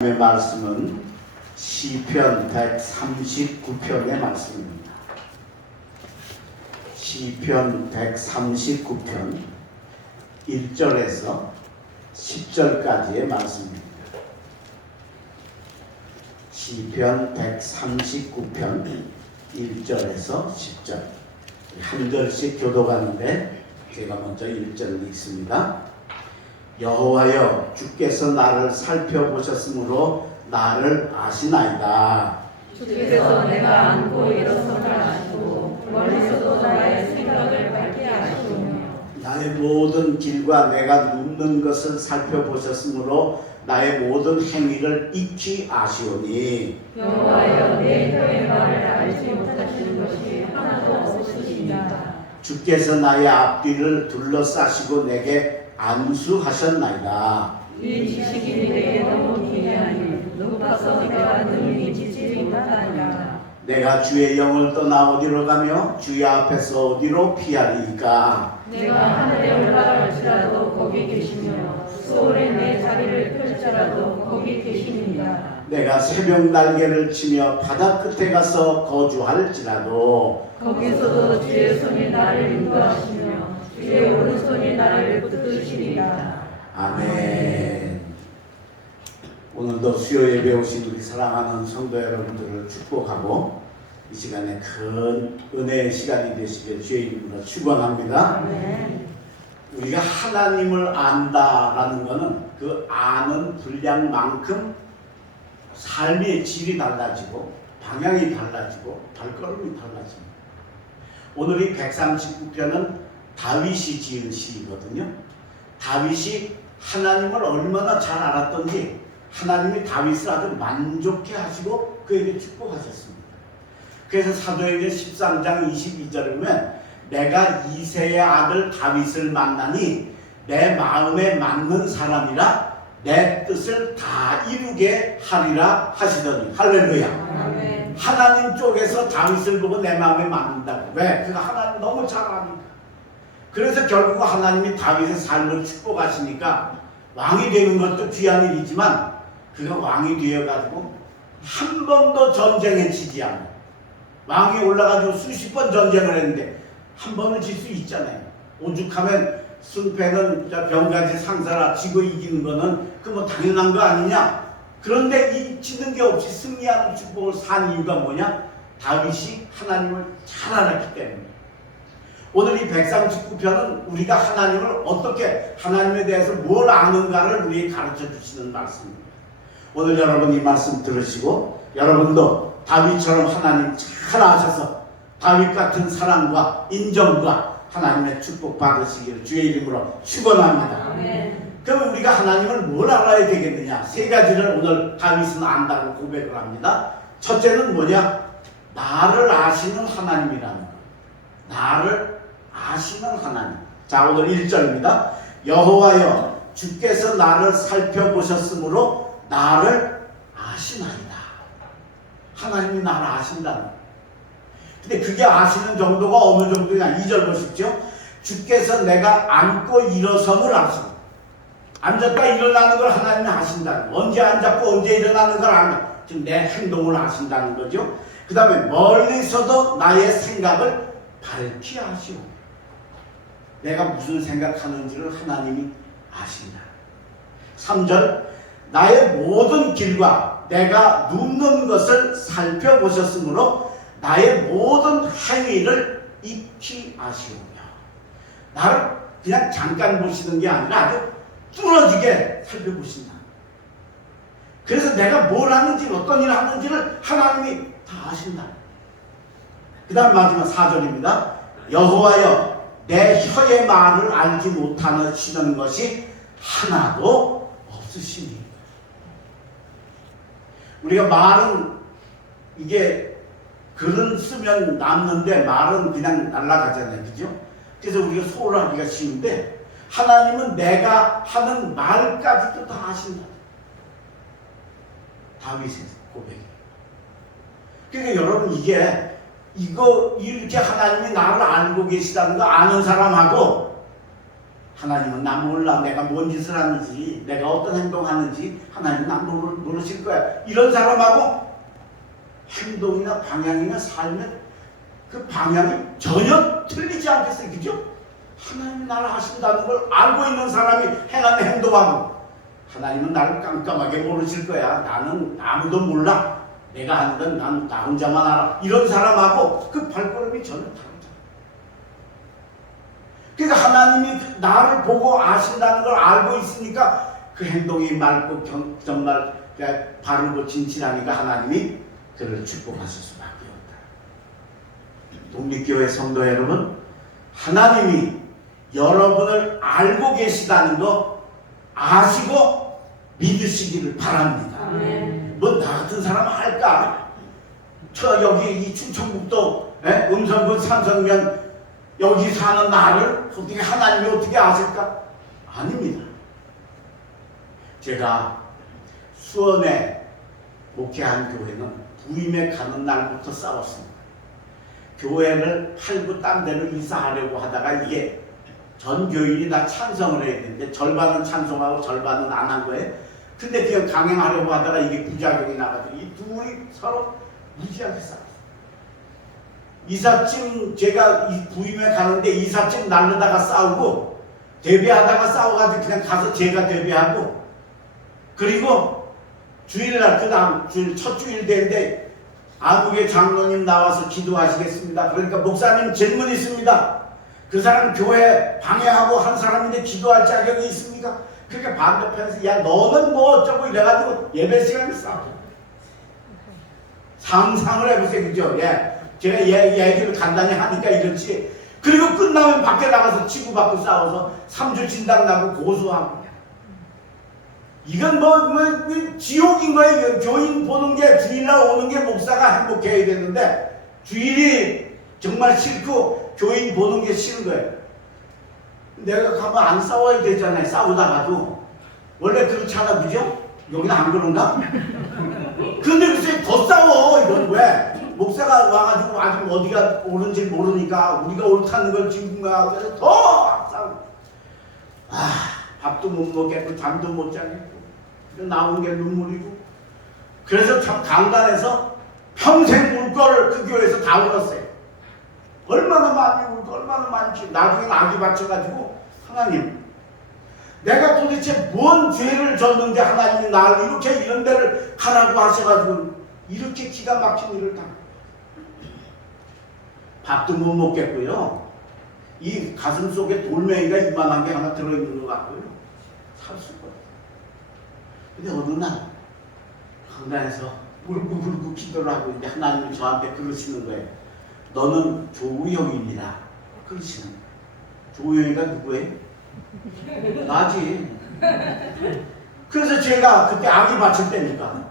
말씀은 시편 139편의 말씀입니다. 시편 139편 1절에서 10절까지의 말씀입니다. 시편 139편 1절에서 10절 한 절씩 교도가는데 제가 먼저 1절을 읽습니다. 여호와여, 주께서 나를 살펴보셨으므로 나를 아시나이다. 주께서 내가 앉고 일어섬을 아시고 멀리서도 나의 생각을 밝게 아시오며 나의 모든 길과 내가 눕는 것을 살펴보셨으므로 나의 모든 행위를 익히 아시오니 여호와여, 내 혀의 말을 알지 못하시는 것이 하나도 없으시니라. 주께서 나의 앞뒤를 둘러싸시고 내게 안수하셨나이다. 이 지식이 내게 너무 기이하니 높아서 내가 능히 지지지 못하니라. 내가 주의 영을 떠나 어디로 가며 주의 앞에서 어디로 피하리이까. 내가 하늘에 올라갈지라도 거기 계시며 수월에 내 자리를 펼지라도 거기 계시니라. 내가 새벽 날개를 치며 바다 끝에 가서 거주할지라도 거기서도 주의 손이 나를 인도하시며 주의 오른손이 나를 붙드시리라. 아멘. 오늘도 수요 예배 오신 우리 사랑하는 성도 여러분들을 축복하고 이 시간에 큰 은혜의 시간이 되시길 주의 이름으로 축원합니다. 아멘. 우리가 하나님을 안다라는 것은 그 아는 분량만큼 삶의 질이 달라지고 방향이 달라지고 발걸음이 달라집니다. 오늘 이 139편은 다윗이 지은 시이거든요. 다윗이 하나님을 얼마나 잘 알았던지 하나님이 다윗을 아주 만족해 하시고 그에게 축복하셨습니다. 그래서 사도행전 13장 22절에 보면 내가 이새의 아들 다윗을 만나니 내 마음에 맞는 사람이라 내 뜻을 다 이루게 하리라 하시더니 할렐루야. 아멘. 하나님 쪽에서 다윗을 보고 내 마음에 맞는다고. 왜? 그가 하나님 너무 잘 아니까. 그래서 결국 하나님이 다윗의 삶을 축복하시니까 왕이 되는 것도 귀한 일이지만 그가 왕이 되어가지고 한 번도 전쟁에 지지 않아요. 왕이 올라가지고 수십 번 전쟁을 했는데 한 번은 질 수 있잖아요. 오죽하면 승패는 병가지 상사라 지고 이기는 거는 그 뭐 당연한 거 아니냐. 그런데 이 지는 게 없이 승리하는 축복을 산 이유가 뭐냐? 다윗이 하나님을 잘 알았기 때문에. 오늘 이 139편은 우리가 하나님을 어떻게 하나님에 대해서 뭘 아는가를 우리에게 가르쳐 주시는 말씀입니다. 오늘 여러분 이 말씀 들으시고 여러분도 다윗처럼 하나님 잘 아셔서 다윗 같은 사랑과 인정과 하나님의 축복 받으시기를 주의 이름으로 축원합니다. 아멘. 그럼 우리가 하나님을 뭘 알아야 되겠느냐? 세 가지를 오늘 다윗은 안다고 고백을 합니다. 첫째는 뭐냐? 나를 아시는 하나님이라는 것. 나를 아시는 하나님. 자, 오늘 1절입니다. 여호와여, 주께서 나를 살펴보셨으므로 나를 아시나이다. 하나님이 나를 아신다는 거예요. 근데 그게 아시는 정도가 어느 정도냐? 2절 보십시오. 주께서 내가 앉고 일어섬을 아시고. 앉았다 일어나는 걸 하나님이 아신다는 거예요. 언제 앉았고 언제 일어나는 걸 아는, 지금 내 행동을 아신다는 거죠. 그 다음에 멀리서도 나의 생각을 밝히 아시오. 내가 무슨 생각하는지를 하나님이 아신다. 3절 나의 모든 길과 내가 눕는 것을 살펴보셨으므로 나의 모든 행위를 익히 아시오며. 나를 그냥 잠깐 보시는 게 아니라 아주 뚫어지게 살펴보신다. 그래서 내가 뭘 하는지 어떤 일을 하는지를 하나님이 다 아신다. 그 다음 마지막 4절입니다. 여호와여, 내 혀의 말을 알지 못하시는 것이 하나도 없으시니. 우리가 말은 이게 글은 쓰면 남는데 말은 그냥 날아가잖아요. 그죠? 그래서 우리가 소홀하기가 쉬운데 하나님은 내가 하는 말까지도 다 아신다. 다윗의 고백이에요. 그러니까 여러분 이거 이렇게 하나님이 나를 알고 계시다는 거 아는 사람하고 하나님은 나 몰라. 내가 뭔 짓을 하는지, 내가 어떤 행동하는지 하나님은 난 모르실 거야. 이런 사람하고 행동이나 방향이나 삶의 그 방향이 전혀 틀리지 않겠어요. 그죠? 하나님이 나를 하신다는 걸 알고 있는 사람이 행하는 행동하고, 하나님은 나를 깜깜하게 모르실 거야. 나는 아무도 몰라. 내가 하는 건 나 혼자만 알아. 이런 사람하고 그 발걸음이 전혀 다르잖아. 그러니까 하나님이 나를 보고 아신다는 걸 알고 있으니까 그 행동이 맑고 정말 바르고 진실하니까 하나님이 그를 축복하실 수밖에 없다. 독립교회 성도 여러분, 하나님이 여러분을 알고 계시다는 거 아시고 믿으시기를 바랍니다. 뭐 나 같은 사람 할까? 저 여기 이 충청북도 음성군 삼성면 여기 사는 나를 어떻게 하나님이 어떻게 아실까? 아닙니다. 제가 수원에 목회한 교회는 부임에 가는 날부터 싸웠습니다. 교회를 팔고 딴 데로 이사하려고 하다가 이게 전 교인이 다 찬성을 해야 되는데 절반은 찬성하고 절반은 안 한 거예요. 근데 그냥 강행하려고 하다가 이게 부작용이 나가지고 이 둘이 서로 무지하게 싸웠어요. 이삿짐 제가 부임에 가는데 이삿짐 날르다가 싸우고 대비하다가 싸워가지고 그냥 가서 제가 대비하고, 그리고 주일날 그 다음 주일 첫 주일 되는데 아국의 장로님 나와서 기도하시겠습니다. 그러니까 목사님 질문 있습니다. 그 사람 교회 방해하고 한 사람인데 기도할 자격이 있습니까? 그러니까 반대편에서 야 너는 뭐 어쩌고 이래가지고 예배 시간에 싸워요. 상상을 해보세요. 그죠? 예. 제가 얘기를 간단히 하니까 이렇지. 그리고 끝나면 밖에 나가서 치고받고 싸워서 3주 진당 나고 고소하고. 이건 뭐 지옥인 거예요. 교인 보는 게, 주일날 오는 게 목사가 행복해야 되는데 주일이 정말 싫고 교인 보는 게 싫은 거예요. 내가 가면 안 싸워야 되잖아요. 싸우다가도. 원래 그렇잖아. 그죠? 여기는 안 그런가? 근데 글쎄 더 싸워. 이건 왜? 목사가 와가지고 아직 어디가 옳은지 모르니까 우리가 옳다는 걸 증명하고 그래서 더 싸우고. 밥도 못 먹겠고 잠도 못 자겠고 나오는 게 눈물이고. 그래서 참 강단에서 평생 울 거를 그 교회에서 다 울었어요. 얼마나 많이 울고 얼마나 많지. 나중에 악이 받쳐가지고 하나님 내가 도대체 뭔 죄를 졌는데 하나님이 나를 이렇게 이런 데를 가라고 하셔가지고 이렇게 기가 막힌 일을 다. 밥도 못 먹겠고요. 이 가슴 속에 돌멩이가 이만한 게 하나 들어있는 것 같고요. 살 수가 없어요. 근데 어느 날 강단에서 울고 기도를 하고 있는데 하나님이 저한테 그러시는 거예요. 너는 조우영이니라. 그러시는 거예요. 조우영이가 누구예요? 나지. 그래서 제가 그때 악이 받칠 때니까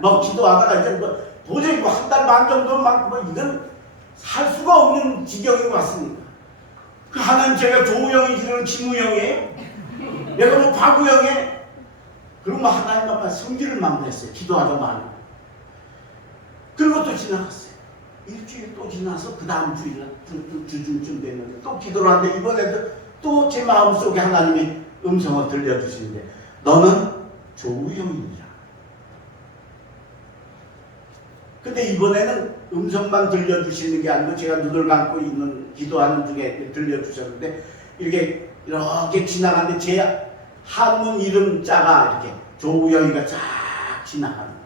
막 기도하다가 이제 뭐 도저히 뭐 한 달 반 정도 막 이건 살 수가 없는 지경이 왔으니까. 그 하나님 제가 조우영이 지금 김우영이에요? 내가 뭐 박우영이에요? 그러면 하나님 앞에 성질을 만들었어요. 기도하다 말고. 그리고 또 지나갔어요. 일주일 또 지나서 그 다음 주중쯤 됐는데 또 기도를 하는데 이번에도 또 제 마음속에 하나님이 음성을 들려주시는데 너는 조우영이니라. 근데 이번에는 음성만 들려주시는 게 아니고 제가 눈을 감고 있는 기도하는 중에 들려주셨는데 이렇게 지나가는데 제 한문 이름 자가 이렇게 조우영이가 쫙 지나가는 거예요.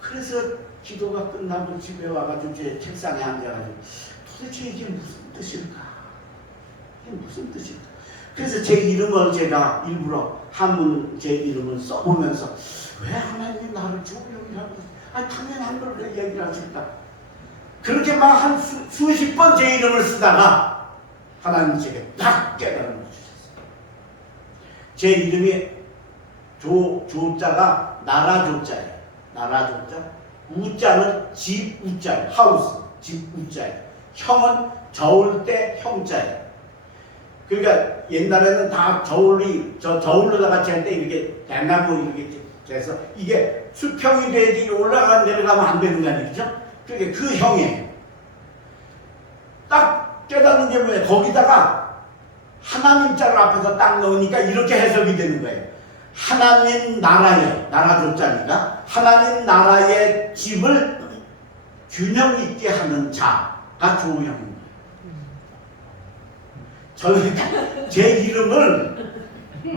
그래서 기도가 끝나고 집에 와가지고 제 책상에 앉아가지고 도대체 이게 무슨 뜻일까? 이게 무슨 뜻일까? 그래서 제 이름을 제가 일부러 한문 제 이름을 써보면서 왜 하나님이 나를 조우영이라고 당연한 걸 왜 얘기를 하실까? 그렇게 막 한 수십 번 제 이름을 쓰다가 하나님 제게 딱 깨달음을 주셨어요. 제 이름이 조자가 나라조자예요. 나라조자. 우자는 집 우자예요. 하우스. 집 우자예요. 형은 저울 때 형자예요. 그러니까 옛날에는 다 저울로다가 잴 때 이렇게 대나무 이렇게 돼서 이게 수평이 돼야지 올라가는 데를 가면 안 되는 거 아니죠? 그러니까 그 형이에요. 딱 깨닫는 게 뭐냐. 거기다가 하나님 자를 앞에서 딱 넣으니까 이렇게 해석이 되는 거예요. 하나님 나라의, 나라 조자니까 하나님 나라의 집을 균형 있게 하는 자가 조우형입니다. 저는 제 이름을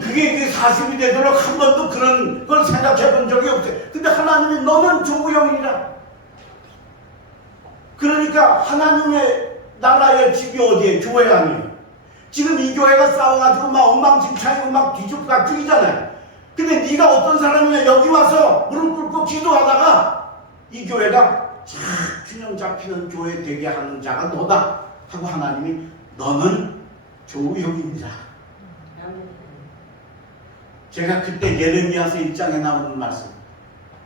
그게 사실이 되도록 한 번도 그런 걸 생각해 본 적이 없어요. 근데 하나님이 너는 조우형이라. 그러니까 하나님의 나라의 집이 어디에? 교회 아니에요. 지금 이 교회가 싸워가지고 막 엉망진창이고 막 뒤죽박죽이잖아요. 근데 네가 어떤 사람이냐, 여기 와서 무릎 꿇고 기도하다가 이 교회가 잘 균형 잡히는 교회 되게 하는 자가 너다 하고 하나님이 너는 조우형이니라. 제가 그때 예레미야서 1장에 나오는 말씀,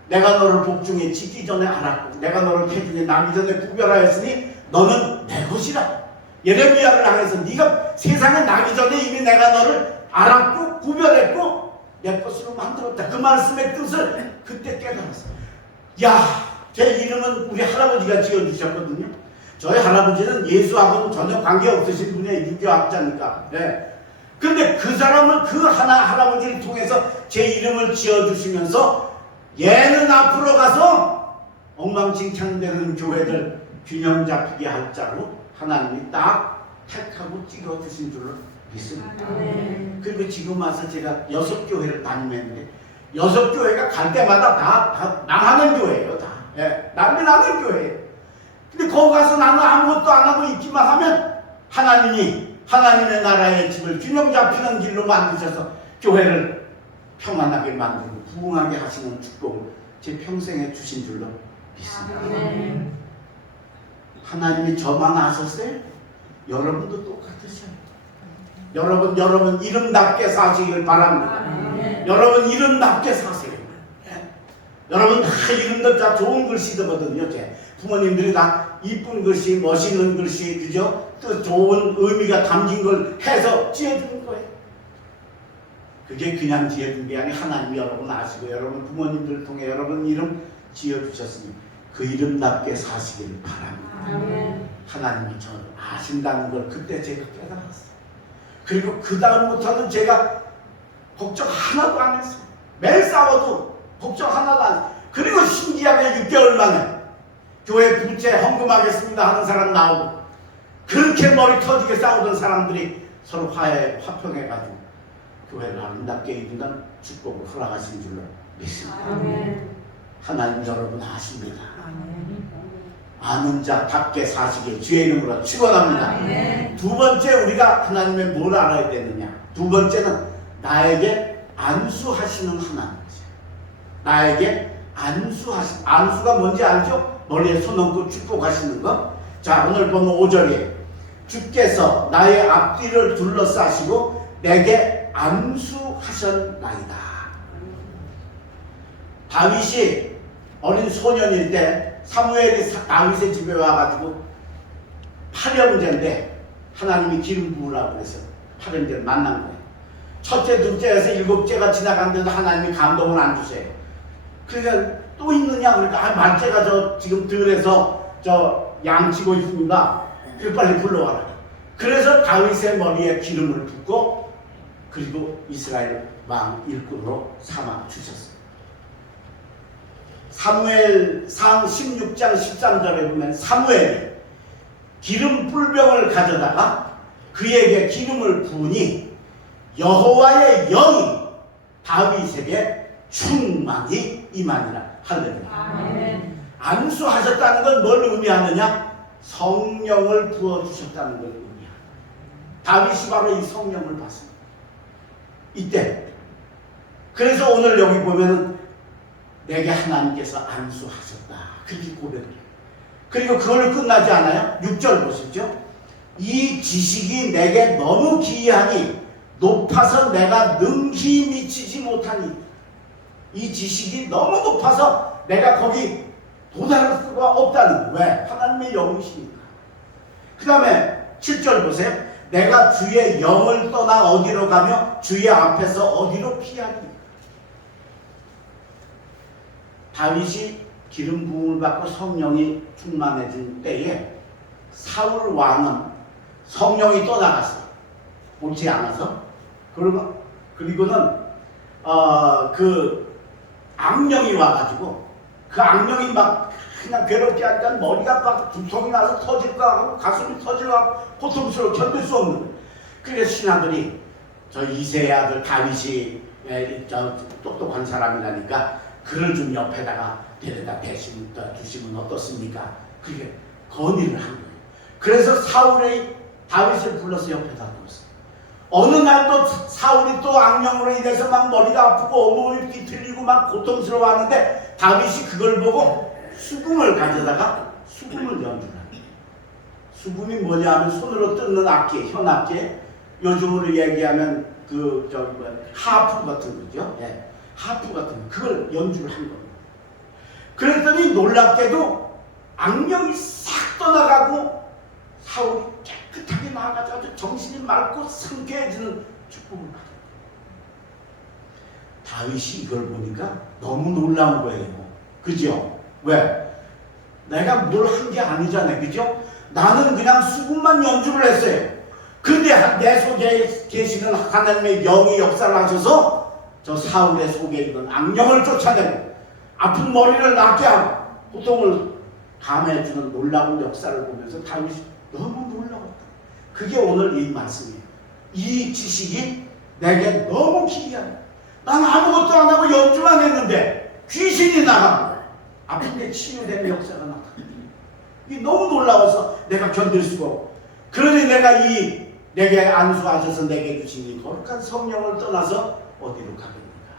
내가 너를 복중에 짓기 전에 알았고 내가 너를 태중에 나기 전에 구별하였으니 너는 내 것이라. 예레미야를 향해서 네가 세상에 나기 전에 이미 내가 너를 알았고 구별했고 내 것으로 만들었다. 그 말씀의 뜻을 그때 깨달았어요. 야, 제 이름은 우리 할아버지가 지어주셨거든요. 저희 할아버지는 예수하고는 전혀 관계없으신 분의 유교학자니까. 네. 근데 그 사람은 그 하나 할아버지를 통해서 제 이름을 지어주시면서 얘는 앞으로 가서 엉망진창되는 교회들 균형 잡히게 할 자로 하나님이 딱 택하고 찍어주신 줄로 믿습니다. 그리고 지금 와서 제가 6교회를 다니는데 6교회가 갈 때마다 다 망하는 교회예요. 다. 예, 난리 나는 교회예요. 근데 거기 가서 나는 아무것도 안 하고 있기만 하면 하나님이 하나님의 나라의 집을 균형 잡히는 길로 만드셔서 교회를 평안하게 만들고 부흥하게 하시는 축복을 제 평생에 주신 줄로 믿습니다. 하나님이 저만 아셨어요? 여러분도 똑같으셔요. 여러분 이름답게 사시길 바랍니다. 여러분 이름답게 사세요. 여러분 다 이름도 다 좋은 글씨거든요. 제 부모님들이 다 이쁜 글씨, 멋있는 글씨, 그죠? 또 좋은 의미가 담긴 걸 해서 지어주는 거예요. 그게 그냥 지어준 게 아니라 하나님이 여러분 아시고 여러분 부모님들을 통해 여러분 이름 지어주셨으니 그 이름답게 사시길 바랍니다. 하나님이 저를 아신다는 걸 그때 제가 깨달았어요. 그리고 그 다음부터는 제가 걱정 하나도 안 했어요. 매일 싸워도 걱정 하나도 안 했어요. 그리고 신기하게 6개월 만에 교회 부채 헌금하겠습니다 하는 사람 나오고 그렇게 머리 터지게 싸우던 사람들이 서로 화평해가지고 교회를 아름답게 이루는 축복을 허락하신 줄로 믿습니다. 하나님 여러분 아십니다. 아는 자답게 사시길 주의 이름으로 축원합니다. 두 번째 우리가 하나님의 뭘 알아야 되느냐? 두 번째는 나에게 안수하시는 하나님이죠. 나에게 안수가 뭔지 알죠? 머리에 손 얹고 축복하시는 거. 자, 오늘 보면 5절에 주께서 나의 앞뒤를 둘러싸시고 내게 안수하셨나이다. 다윗이 어린 소년일 때 사무엘이 다윗의 집에 와가지고 8형제인데 하나님이 기름 부으라고 그래서 8형제를 만난 거예요. 첫째, 둘째에서 7째가 지나갔는데도 하나님이 감동을 안 주세요. 그러니까 또 있느냐 그러니까 말째가 지금 들에서 양치고 있습니다. 그래서 빨리 불러와라. 그래서 다윗의 머리에 기름을 붓고 그리고 이스라엘 왕 일꾼으로 삼아 주셨습니다. 사무엘상 16장 13절에 보면 사무엘이 기름 뿔병을 가져다가 그에게 기름을 부으니 여호와의 영이 다윗에게 충만히 임하니라. 할렐루야. 안수하셨다는 건 뭘 의미하느냐? 성령을 부어주셨다는 걸 의미합니다. 다윗이 바로 이 성령을 받습니다. 이때 그래서 오늘 여기 보면은 내게 하나님께서 안수하셨다 그렇게 고백을 해요. 그리고 그걸로 끝나지 않아요. 6절 보시죠. 이 지식이 내게 너무 기이하니 높아서 내가 능히 미치지 못하니. 이 지식이 너무 높아서 내가 거기 도달할 수가 없다는. 왜? 하나님의 영이시니까. 그 다음에 7절 보세요. 내가 주의 영을 떠나 어디로 가며 주의 앞에서 어디로 피하니. 다윗이 기름 부음을 받고 성령이 충만해진 때에 사울 왕은 성령이 떠나갔어요. 옳지 않아서. 그리고는 그 악령이 와가지고 그 악령이 막 그냥 괴롭게 하니까 머리가 막 두통이 나서 터질 거 하고 가슴이 터질 거 하고 고통스러워 견딜 수 없는. 그래서 신하들이 저 이새의 아들 다윗이 저 똑똑한 사람이라니까 그를 좀 옆에다가 데려다 대신 두시면 어떻습니까? 그게 건의를 한 거예요. 그래서 사울이 다윗을 불러서 옆에다 뒀어요. 어느 날 또 사울이 또 악령으로 인해서 막 머리가 아프고 온몸이 뒤틀리고 막 고통스러워하는데 다윗이 그걸 보고 수금을 가져다가 수금을 연주를 합니다. 수금이 뭐냐 하면 손으로 뜯는 악기, 현악기, 요즘으로 얘기하면 하프 같은 거죠. 예, 하프 같은 거, 그걸 연주를 한 겁니다. 그랬더니 놀랍게도 악령이 싹 떠나가고 사울이 깨끗하게 나아가서 아주 정신이 맑고 상쾌해지는 축복을 받아요. 다윗이 이걸 보니까 너무 놀라운 거예요. 그죠? 왜? 내가 뭘 한 게 아니잖아요. 그죠? 나는 그냥 수금만 연주를 했어요. 근데 내 속에 계시는 하나님의 영이 역사를 하셔서 저 사울의 속에 있는 악령을 쫓아내고 아픈 머리를 낫게 하고 고통을 감해주는 놀라운 역사를 보면서 다윗이 너무 놀라웠다. 그게 오늘 이 말씀이에요. 이 지식이 내게 너무 기이하다. 난 아무것도 안 하고 연주만 했는데 귀신이 나가고 아픈데 치유되는 역사가 나타나. 이 너무 놀라워서 내가 견딜 수가 없고, 그러니 내가 내게 안수하셔서 내게 주신 이 거룩한 성령을 떠나서 어디로 가겠는가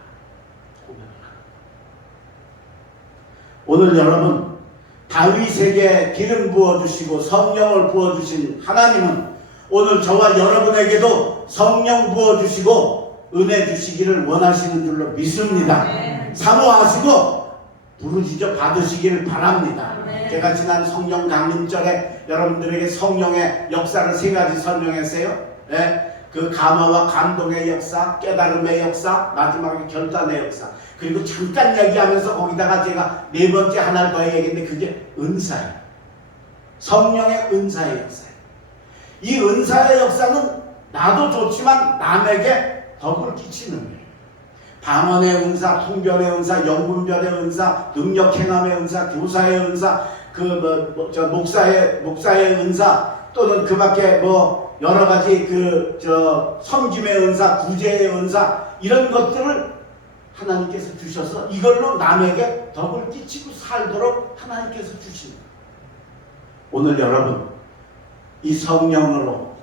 고백을 합니다. 오늘 여러분 다윗에게 기름 부어주시고 성령을 부어주신 하나님은 오늘 저와 여러분에게도 성령 부어주시고 은혜 주시기를 원하시는 줄로 믿습니다. 사모하시고 부르짖어 받으시기를 바랍니다. 제가 지난 성령 강림절에 여러분들에게 성령의 역사를 3가지 설명했어요. 네? 그 감화와 감동의 역사, 깨달음의 역사, 마지막에 결단의 역사. 그리고 잠깐 얘기하면서 거기다가 제가 4번째 하나를 더 얘기했는데 그게 은사예요. 성령의 은사의 역사예요. 이 은사의 역사는 나도 좋지만 남에게 덕을 끼치는 거예요. 방언의 은사, 통변의 은사, 영분별의 은사, 능력행함의 은사, 교사의 은사, 목사의 은사, 또는 그 밖에 여러 가지 섬김의 은사, 구제의 은사, 이런 것들을 하나님께서 주셔서 이걸로 남에게 덕을 끼치고 살도록 하나님께서 주십니다. 오늘 여러분, 이 성령으로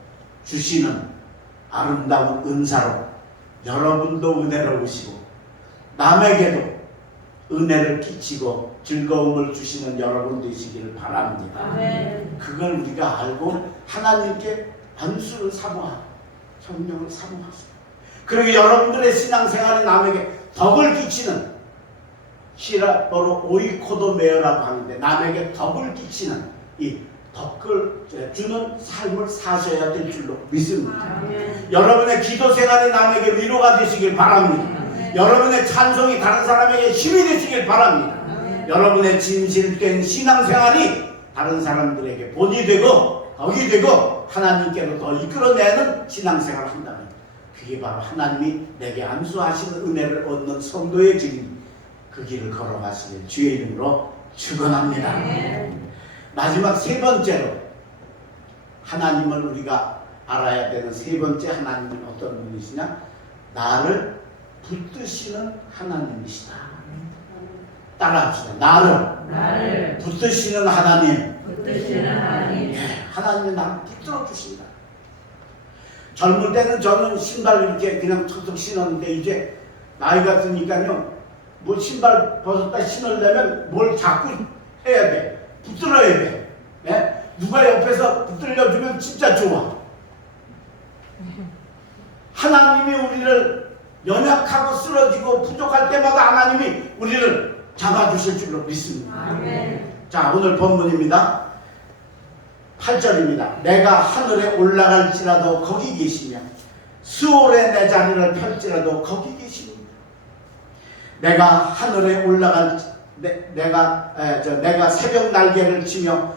주시는 아름다운 은사로 여러분도 은혜로우시고 남에게도 은혜를 끼치고 즐거움을 주시는 여러분 되시기를 바랍니다. 아멘. 그걸 우리가 알고 하나님께 안수를 사모하고 성령을 사모하세요. 그리고 여러분들의 신앙생활에 남에게 덕을 끼치는, 히라어로 오이코도메어라고 하는데 남에게 덕을 끼치는 이 덕을 주는 삶을 사셔야 될 줄로 믿습니다. 아멘. 여러분의 기도 생활이 남에게 위로가 되시길 바랍니다. 아멘. 여러분의 찬송이 다른 사람에게 힘이 되시길 바랍니다. 아멘. 여러분의 진실된 신앙생활이 다른 사람들에게 본이 되고 덕이 되고 하나님께로 더 이끌어내는 신앙생활을 한다면 그게 바로 하나님이 내게 안수하시는 은혜를 얻는 성도의 길입니다. 그 길을 걸어가시길 주의 이름으로 축원합니다. 아멘. 마지막 3번째로 하나님을 우리가 알아야 되는 3번째 하나님은 어떤 분이시냐? 나를 붙드시는 하나님이시다. 따라합시다. 나를 붙드시는 하나님. 하나님이 나를 붙들어 주신다. 젊을 때는 저는 신발 이렇게 그냥 툭툭 신었는데 이제 나이가 드니까요, 신발 벗었다 신으려면 뭘 자꾸 해야 돼. 붙들어야 돼. 네? 누가 옆에서 붙들려주면 진짜 좋아. 하나님이 우리를 연약하고 쓰러지고 부족할 때마다 하나님이 우리를 잡아주실 줄로 믿습니다. 아멘. 자, 오늘 본문입니다. 8절입니다. 내가 하늘에 올라갈지라도 거기 계시며 수월에 내 자리를 펼지라도 거기 계십니다. 내가 하늘에 올라갈지 내가 새벽 날개를 치며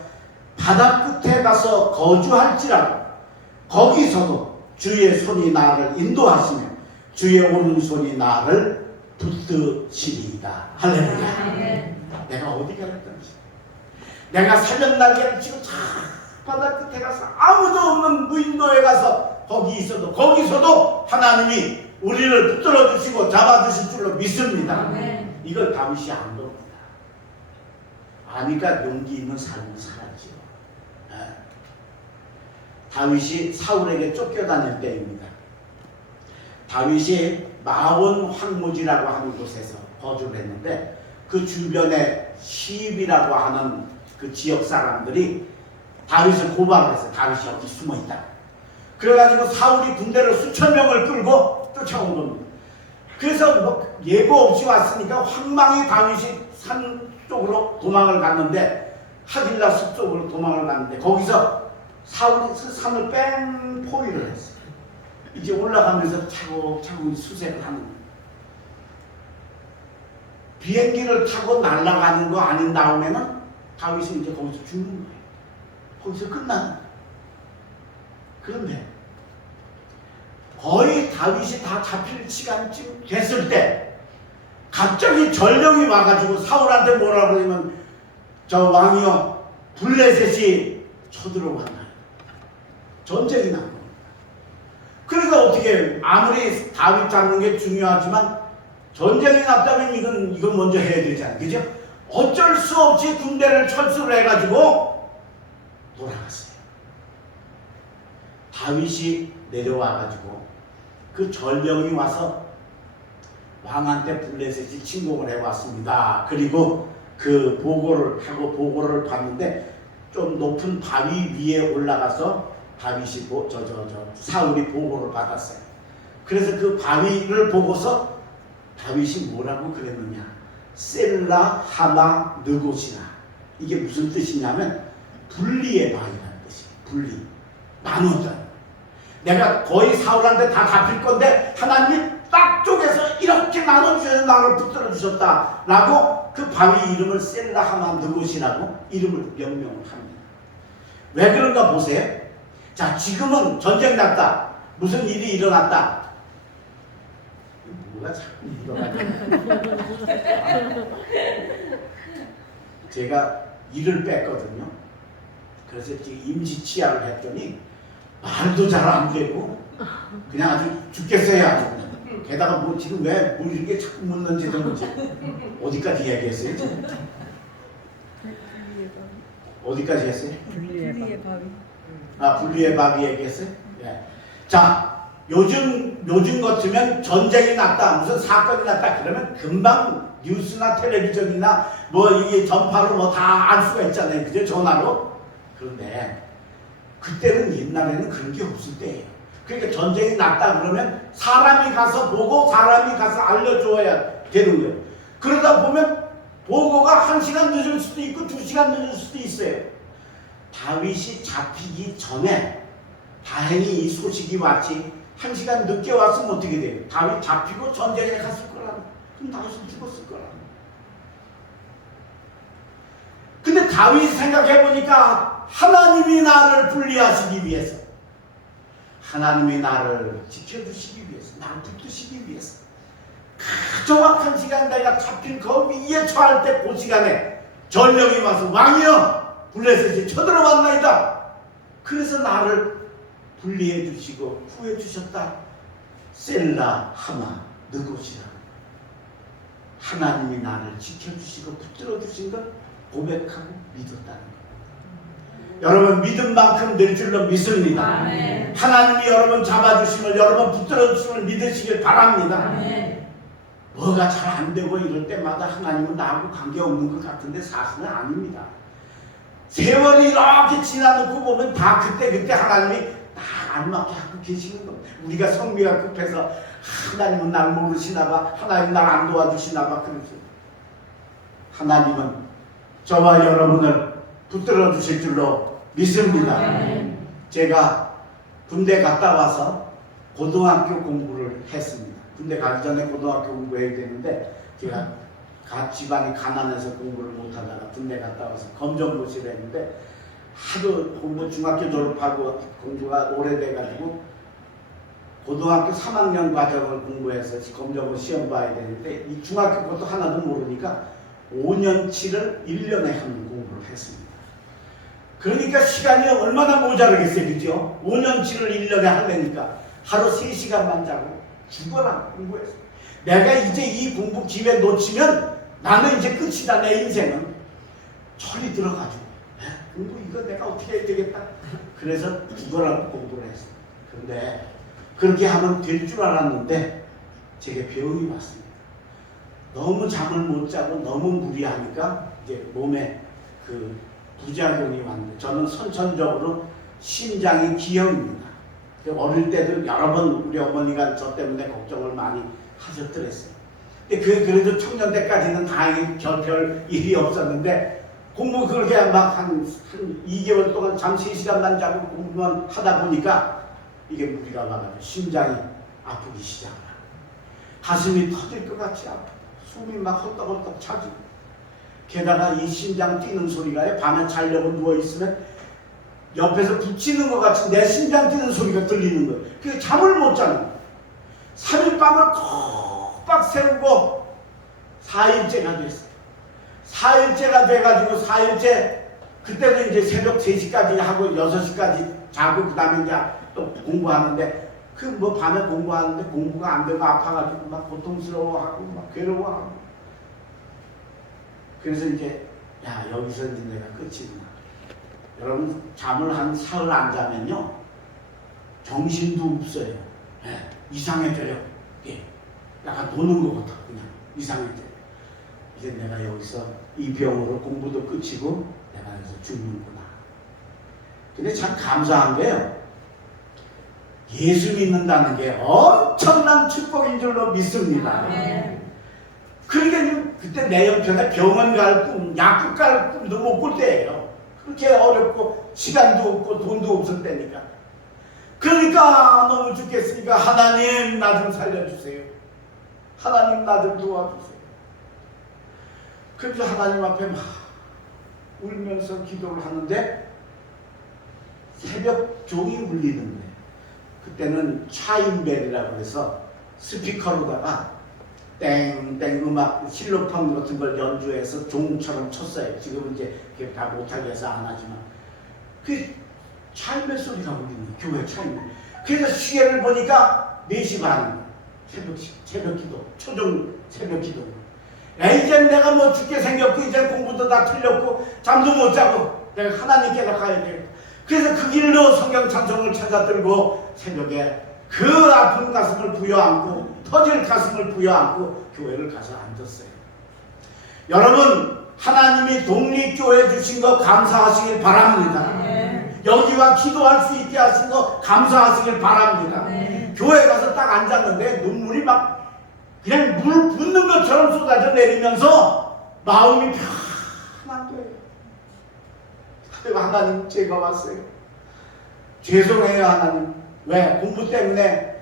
바다 끝에 가서 거주할지라도 거기서도 주의 손이 나를 인도하시며 주의 오른손이 나를 붙드시리이다. 할렐루야. 내가 어디 가랬던지, 내가 새벽나게 지금 참 바다 끝에 가서 아무도 없는 무인도에 가서 거기서도 하나님이 우리를 붙들어 주시고 잡아 주실 줄로 믿습니다. 이걸 다윗이 안 겁니다. 아니까 용기 있는 삶을 살았죠. 다윗이 사울에게 쫓겨다닐 때입니다. 다윗이 마온 황무지라고 하는 곳에서 거주를 했는데 그 주변에 시입이라고 하는 그 지역 사람들이 다윗을 고발을 했어요. 다윗이 여기 숨어 있다. 그래가지고 사울이 군대를 수천 명을 끌고 쫓아온 겁니다. 그래서 뭐 예고 없이 왔으니까 황망히 다윗이 산 쪽으로 도망을 갔는데, 하길라 숲 쪽으로 도망을 갔는데 거기서 사울이 그 산을 뺑 포위를 했어요. 이제 올라가면서 차곡차곡 수색을 하는 거예요. 비행기를 타고 날아가는 거 아닌 다음에는 다윗이 이제 거기서 죽는 거예요. 거기서 끝나는 거예요. 그런데 거의 다윗이 다 잡힐 시간쯤 됐을 때 갑자기 전령이 와가지고 사울한테 뭐라 그러냐면, 저 왕이여, 블레셋이 쳐들어왔나요? 전쟁이 난 겁니다. 그러니까 어떻게, 아무리 다윗 잡는 게 중요하지만 전쟁이 났다면 이건 먼저 해야 되잖아요. 그죠? 어쩔 수 없이 군대를 철수를 해가지고 돌아갔어요. 다윗이 내려와가지고 그 전령이 와서 왕한테 블레셋이 침공을 해왔습니다. 그리고 그 보고를 봤는데 좀 높은 바위 위에 올라가서 다윗이 사울이 보고를 받았어요. 그래서 그 바위를 보고서 다윗이 뭐라고 그랬느냐? 셀라 하마 느곳이라. 이게 무슨 뜻이냐면 분리의 바위라는 뜻이에요. 분리, 나누다. 내가 거의 사울한테 다 잡힐 건데 하나님이 딱 쪼개서 이렇게 나눠주셔서 나를 붙들어 주셨다 라고 그 바위 이름을 셀라 하마 느곳이라고 이름을 명명을 합니다. 왜 그런가 보세요. 자, 지금은 전쟁 났다, 무슨 일이 일어났다, 뭐가 자꾸 일어나냐. 제가 이를 뺐거든요. 그래서 임시 치아를 했더니 말도 잘 안 되고 그냥 아주 죽겠어요. 아주 그냥. 게다가 뭐 지금 왜 뭐 이렇게 자꾸 묻는지도 모르지. 어디까지 얘기했어요? 어디까지 했어요? 분리의 바위. 분리의 바위 얘기했어요? 예. 자, 요즘 같으면 전쟁이 났다, 무슨 사건이 났다 그러면 금방 뉴스나 텔레비전이나 뭐 이게 전파로 뭐 다 알 수가 있잖아요. 그죠? 전화로. 그런데 그때는, 옛날에는 그런 게 없을 때예요. 그러니까 전쟁이 났다 그러면 사람이 가서 보고 사람이 가서 알려줘야 되는 거예요. 그러다 보면 보고가 1시간 늦을 수도 있고 2시간 늦을 수도 있어요. 다윗이 잡히기 전에 다행히 이 소식이 왔지, 1시간 늦게 왔으면 어떻게 돼요? 다윗 잡히고 전쟁에 갔을 거라는, 그럼 다윗은 죽었을 거라는. 근데 다윗이 생각해보니까 하나님이 나를 분리하시기 위해서, 하나님이 나를 지켜주시기 위해서, 나를 붙드시기 위해서 정확한 시간, 내가 잡힌 그 위에 처할 때 그 시간에 전령이 와서 왕이여, 블레셋이 쳐들어왔나이다. 그래서 나를 분리해 주시고 구해 주셨다. 셀라 하마 느곳이라. 하나님이 나를 지켜주시고 붙들어 주신 걸 고백하고 믿었다는 것. 여러분, 믿은 만큼 될 줄로 믿습니다. 아멘. 하나님이 여러분 잡아주심을, 여러분 붙들어 주심을 믿으시길 바랍니다. 아멘. 뭐가 잘 안 되고 이럴 때마다 하나님은 나하고 관계없는 것 같은데 사실은 아닙니다. 세월이 이렇게 지나놓고 보면 다 그때 하나님이 다 알맞게 하고 계시는 겁니다. 우리가 성미가 급해서 하나님은 날 모르시나 봐, 하나님 날 안 도와주시나 봐, 그러죠. 하나님은 저와 여러분을 붙들어 주실 줄로 믿습니다. 제가 군대 갔다 와서 고등학교 공부를 했습니다. 군대 가기 전에 고등학교 공부해야 되는데 제가 집안이 가난해서 공부를 못하다가 군대 갔다 와서 검정고시를 했는데 하도 공부, 중학교 졸업하고 공부가 오래돼가지고 고등학교 3학년 과정을 공부해서 검정고 시험 봐야 되는데 이 중학교 것도 하나도 모르니까 5년치를 1년에 하는 공부를 했습니다. 그러니까 시간이 얼마나 모자르겠어요. 그죠? 5년치를 1년에 하려니까 하루 3시간만 자고 죽어라 공부해서. 내가 이제 이 공부 기회 놓치면 나는 이제 끝이다. 내 인생은. 철이 들어가지고 공부 이거 내가 어떻게 해야 되겠다. 그래서 죽어라 공부를 했어요. 그런데 그렇게 하면 될 줄 알았는데 제게 병이 왔습니다. 너무 잠을 못 자고 너무 무리하니까 이제 몸에 그 부작용이 왔는데 저는 선천적으로 심장이 기형입니다. 어릴 때도 여러 번 우리 어머니가 저 때문에 걱정을 많이 하셨더랬어요. 근데 그래도 청년 때까지는 다행히 별 일이 없었는데 공부 그렇게 막 한 2개월 동안 잠 3시간만 자고 공부만 하다 보니까 이게 무리가 와가지고 심장이 아프기 시작을 하고 가슴이 터질 것 같이 아프고 숨이 막 헐떡헐떡 차지고 게다가 이 심장 뛰는 소리가요 밤에 자려고 누워있으면 옆에서 붙이는 것 같이 내 심장 뛰는 소리가 들리는 거예요. 그래서 잠을 못 자는 거예요. 3일 밤을 콕박 세우고 4일째가 됐어요. 4일째가 돼가지고 4일째 그때도 이제 새벽 3시까지 하고 6시까지 자고 그 다음에 이제 또 공부하는데 그 뭐 밤에 공부하는데 공부가 안 되고 아파가지고 막 고통스러워하고 막 괴로워하고 그래서 이제 야 여기서 이제 내가 끝이구나. 여러분 잠을 한 사흘 안 자면요 정신도 없어요. 예, 이상해져요. 예, 약간 도는 것 같아. 그냥 이상해져요. 이제 내가 여기서 이 병으로 공부도 끝이고 내가 여기서 죽는구나. 근데 참 감사한 게요. 예수 믿는다는 게 엄청난 축복인 줄로 믿습니다. 그러니까 그때 내 형편에 병원 갈 꿈, 약국 갈 꿈도 못 꿀 때예요. 그렇게 어렵고 시간도 없고 돈도 없을 때니까. 그러니까 너무 죽겠으니까 하나님 나 좀 살려주세요. 하나님 나 좀 도와주세요. 그래서 하나님 앞에 막 울면서 기도를 하는데 새벽 종이 울리는 거예요. 그때는 차인벨이라고 해서 스피커로다가 땡땡 음악 실로폰 같은 걸 연주해서 종처럼 쳤어요. 지금은 이제 그게 다 못하게 해서 안 하지만 그 차인벨 소리가 울리는 교회 차인벨. 그래서 시계를 보니까 4시 반입니다. 새벽 기도 초종 새벽 기도. 야 이제 내가 뭐 죽게 생겼고 이제 공부도 다 틀렸고 잠도 못 자고 내가 하나님께로 가야 돼. 그래서 그 길로 성경 찬송을 찾아 들고 새벽에 그 아픈 가슴을 부여안고 터질 가슴을 부여안고 교회를 가서 앉았어요. 여러분 하나님이 독립교회 주신 거 감사하시길 바랍니다. 여기와 기도할 수 있게 하신 거 감사하시길 바랍니다. 교회 가서 딱 앉았는데 눈물이 막 그냥 물 붓는 것처럼 쏟아져 내리면서 마음이 편한 거예요. 하나님 제가 왔어요. 죄송해요 하나님. 왜? 공부 때문에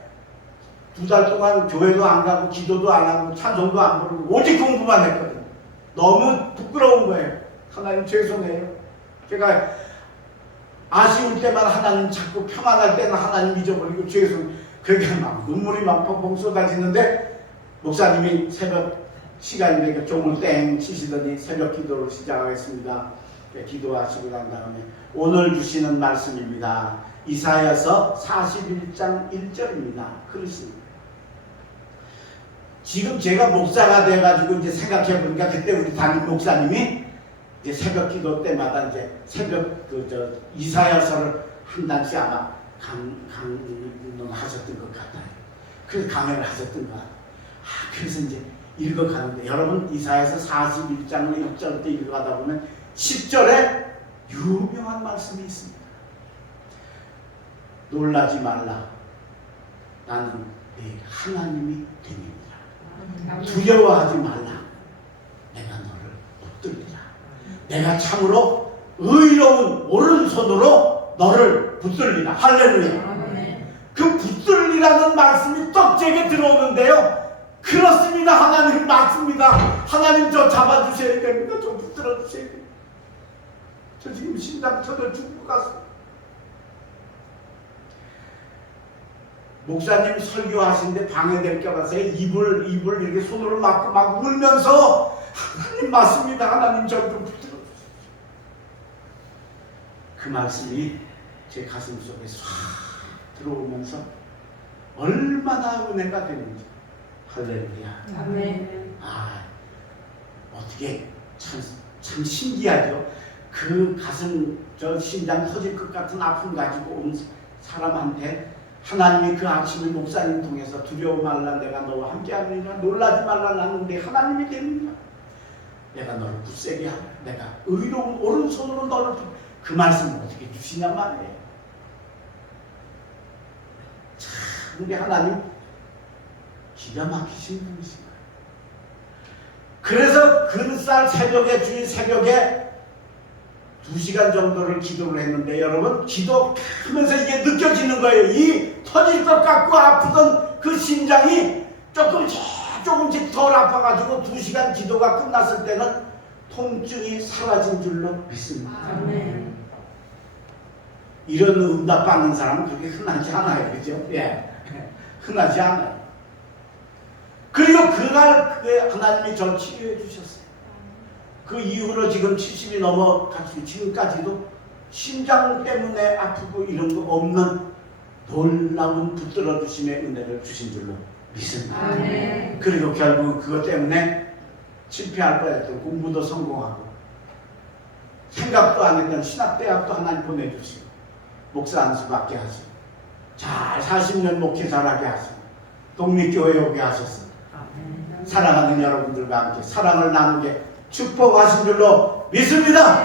2달 동안 교회도 안 가고 기도도 안 하고 찬송도 안 부르고 오직 공부만 했거든요. 너무 부끄러운 거예요. 하나님 죄송해요. 제가 아쉬울 때만 하나님 찾고 평안할 때는 하나님 잊어버리고 죄송해요. 그렇게 막 눈물이 막 펑펑 쏟아지는데 목사님이 새벽 시간이 되니까 종을 땡 치시더니 새벽 기도를 시작하겠습니다. 기도하시고 난 다음에 오늘 주시는 말씀입니다. 이사야서 41장 1절입니다. 그렇습니다. 지금 제가 목사가 돼가지고 이제 생각해 보니까 그때 우리 담임 목사님이 이제 새벽 기도 때마다 이제 새벽 이사야서를 한 단씩 아마 강론하셨던 것 같아요. 그래서 강연을 하셨던 것 같아요. 그래서 이제 읽어가는데 여러분 이사야서 41장을 1절 때 읽어가다 보면 10절에 유명한 말씀이 있습니다. 놀라지 말라. 나는 네 하나님이 됨이니라. 두려워하지 말라. 내가 너를 붙들리라. 내가 참으로 의로운 오른손으로 너를 붙들리라. 할렐루야. 그 붙들리라는 말씀이 떡 제게 들어오는데요. 그렇습니다. 하나님 맞습니다. 하나님 저 잡아주셔야 됩니다. 좀 붙들어주셔야 됩니다. 저 지금 심장 터져 죽을 것 같습니다. 목사님 설교하시는데 방해될까 봐서 입을 이렇게 손으로 막고 막 울면서 하나님 맞습니다. 하나님 저 좀 붙들어. 그 말씀이 제 가슴 속에 쏴 들어오면서 얼마나 은혜가 되는지. 할렐루야. 아멘. 아, 어떻게 참 신기하죠. 그 가슴 저 심장 터질 것 같은 아픔 가지고 온 사람한테 하나님이 그 아침에 목사님 통해서 두려워 말라 내가 너와 함께하느니라 놀라지 말라 나는 내 하나님이 됩니다. 내가 너를 굳세게 하라. 내가 의로운 오른손으로 너를 그 말씀을 어떻게 주시냐 말이에요. 참 우리 하나님 기가 막히신 분이신 거예요. 그래서 그날 새벽에 주일 새벽에 2시간 정도를 기도를 했는데 여러분 기도하면서 이게 느껴지는 거예요. 이 터질 것 같고 아프던 그 심장이 조금씩 덜 아파가지고 2시간 기도가 끝났을 때는 통증이 사라진 줄로 믿습니다. 아멘. 이런 응답 받는 사람은 그렇게 흔하지 않아요. 그죠? 예. 흔하지 않아요. 그리고 그날 하나님이 저를 치료해 주셨어요. 그 이후로 지금 70이 넘어가지고 지금까지도 심장 때문에 아프고 이런 거 없는 놀라운 붙들어 주심의 은혜를 주신 줄로 믿습니다. 아멘. 그리고 결국 그것 때문에 실패할 뻔했던 공부도 성공하고 생각도 안 했던 신학대학도 하나님 보내주시고 목사 안수 받게 하시고 잘 40년 목회 잘하게 하시고 독립교회 오게 하셨습니다. 사랑하는 여러분들과 함께 사랑을 나누게 축복하신 줄로 믿습니다.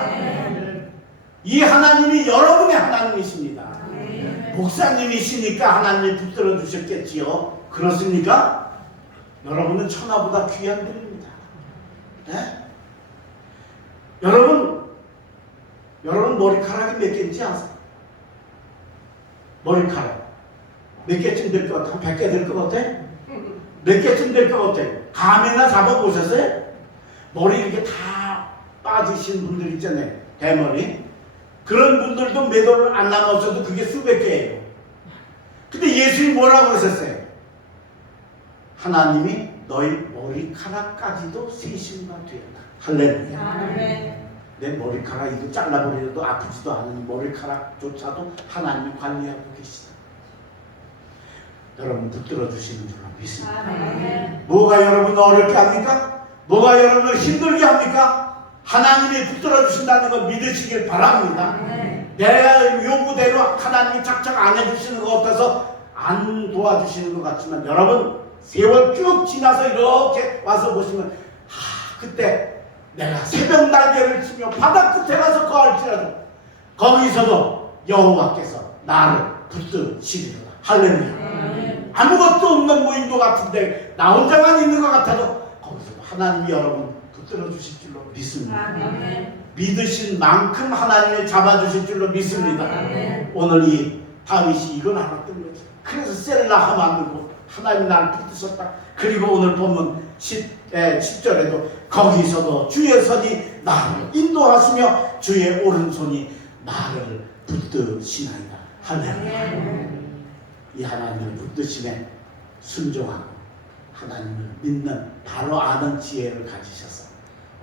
이 하나님이 여러분의 하나님이십니다. 목사님이시니까 하나님이 붙들어 주셨겠지요. 그렇습니까? 여러분은 천하보다 귀한 분입니다. 네? 여러분 머리카락이 몇 개인지 아세요? 머리카락 몇 개쯤 될 것 같아요? 100개 될 것 같아요? 몇 개쯤 될 것 같아요? 감이나 잡아보셨어요? 머리 이렇게 다 빠지신 분들 있잖아요. 대머리. 그런 분들도 몇 올 안 남았어도 그게 수백 개예요. 근데 예수님이 뭐라고 그러셨어요? 하나님이 너희 머리카락까지도 세심과 되었다. 할렐루야. 아멘. 내 머리카락 이거 잘라버려도 아프지도 않은 머리카락조차도 하나님이 관리하고 계시다. 여러분 붙들어 주시는 줄로 믿습니다. 아멘. 뭐가 여러분을 어렵게 합니까? 뭐가 여러분을 힘들게 합니까? 하나님이 붙들어 주신다는 걸 믿으시길 바랍니다. 아멘. 내 요구대로 하나님이 착착 안 해주시는 것 같아서 안 도와주시는 것 같지만 여러분 세월 쭉 지나서 이렇게 와서 보시면 그때 내가 새벽 날개를 치며 바다 끝에 가서 거할지라도 거기서도 여호와께서 나를 붙드시리로다. 할렐루야. 아무것도 없는 무인도 같은데 나 혼자만 있는 것 같아도 거기서 하나님이 여러분 붙들어 주실 줄로 믿습니다. 아멘. 믿으신 만큼 하나님을 잡아주실 줄로 믿습니다. 아멘. 오늘 이 다윗이 이걸 알았던 거죠. 그래서 셀라 만들고 하나님 나를 붙드셨다. 그리고 오늘 보면 10절에도 거기서도 주의 손이 나를 인도하시며 주의 오른손이 나를 붙드시나이다. 할렐루야. 이 하나님을 붙드심에 순종하고 하나님을 믿는 바로 아는 지혜를 가지셔서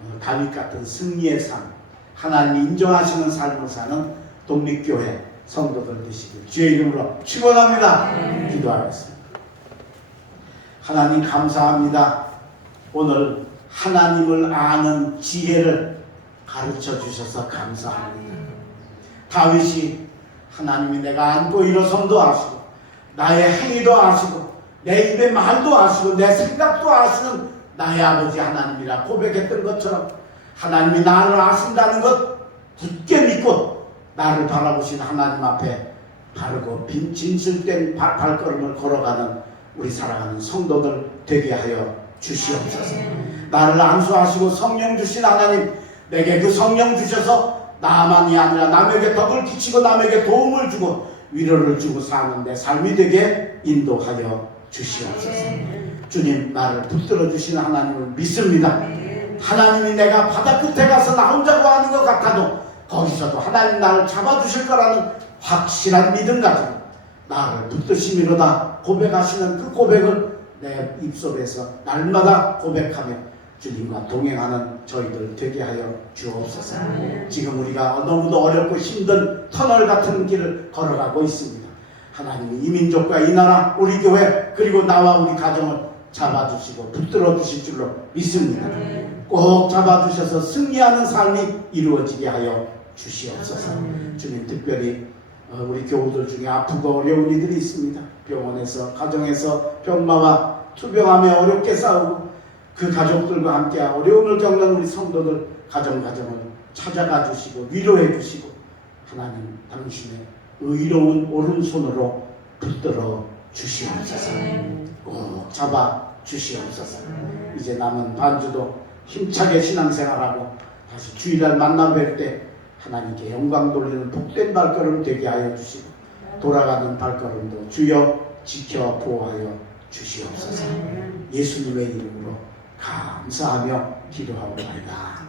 오늘 다윗 같은 승리의 삶, 하나님이 인정하시는 삶을 사는 독립교회 성도들 되시길 주의 이름으로 축원합니다. 기도하겠습니다. 하나님 감사합니다. 오늘 하나님을 아는 지혜를 가르쳐 주셔서 감사합니다. 다윗이 하나님이 내가 안고 일어섬도 아시고 나의 행위도 아시고 내 입의 말도 아시고 내 생각도 아시는 나의 아버지 하나님이라 고백했던 것처럼 하나님이 나를 아신다는 것 굳게 믿고 나를 바라보신 하나님 앞에 바르고 진실된 발걸음을 걸어가는 우리 사랑하는 성도들 되게 하여 주시옵소서. 나를 안수하시고 성령 주신 하나님, 내게 그 성령 주셔서 나만이 아니라 남에게 덕을 끼치고 남에게 도움을 주고 위로를 주고 사는 내 삶이 되게 인도하여 주시옵소서. 주님, 나를 붙들어 주시는 하나님을 믿습니다. 하나님이 내가 바다 끝에 가서 나 혼자 구하는 것 같아도 거기서도 하나님 나를 잡아주실 거라는 확실한 믿음 가지고 나를 붙드심이로다 고백하시는 그 고백을 내 입속에서 날마다 고백하며 주님과 동행하는 저희들 되게 하여 주옵소서. 지금 우리가 너무도 어렵고 힘든 터널 같은 길을 걸어가고 있습니다. 하나님이 이 민족과 이 나라, 우리 교회, 그리고 나와 우리 가정을 잡아주시고 붙들어 주실 줄로 믿습니다. 꼭 잡아주셔서 승리하는 삶이 이루어지게 하여 주시옵소서. 주님, 특별히 우리 교우들 중에 아프고 어려운 이들이 있습니다. 병원에서, 가정에서 병마와 투병하며 어렵게 싸우고 그 가족들과 함께 어려움을 겪는 우리 성도들 가정을 찾아가 주시고 위로해 주시고 하나님 당신의 의로운 오른손으로 붙들어 주시옵소서. 꼭 잡아 주시옵소서. 이제 남은 반주도 힘차게 신앙생활하고 다시 주일날 만나 뵐 때 하나님께 영광 돌리는 복된 발걸음 되게 하여 주시고 돌아가는 발걸음도 주여 지켜 보호하여 주시옵소서. 예수님의 이름으로 감사하며 기도하옵나이다.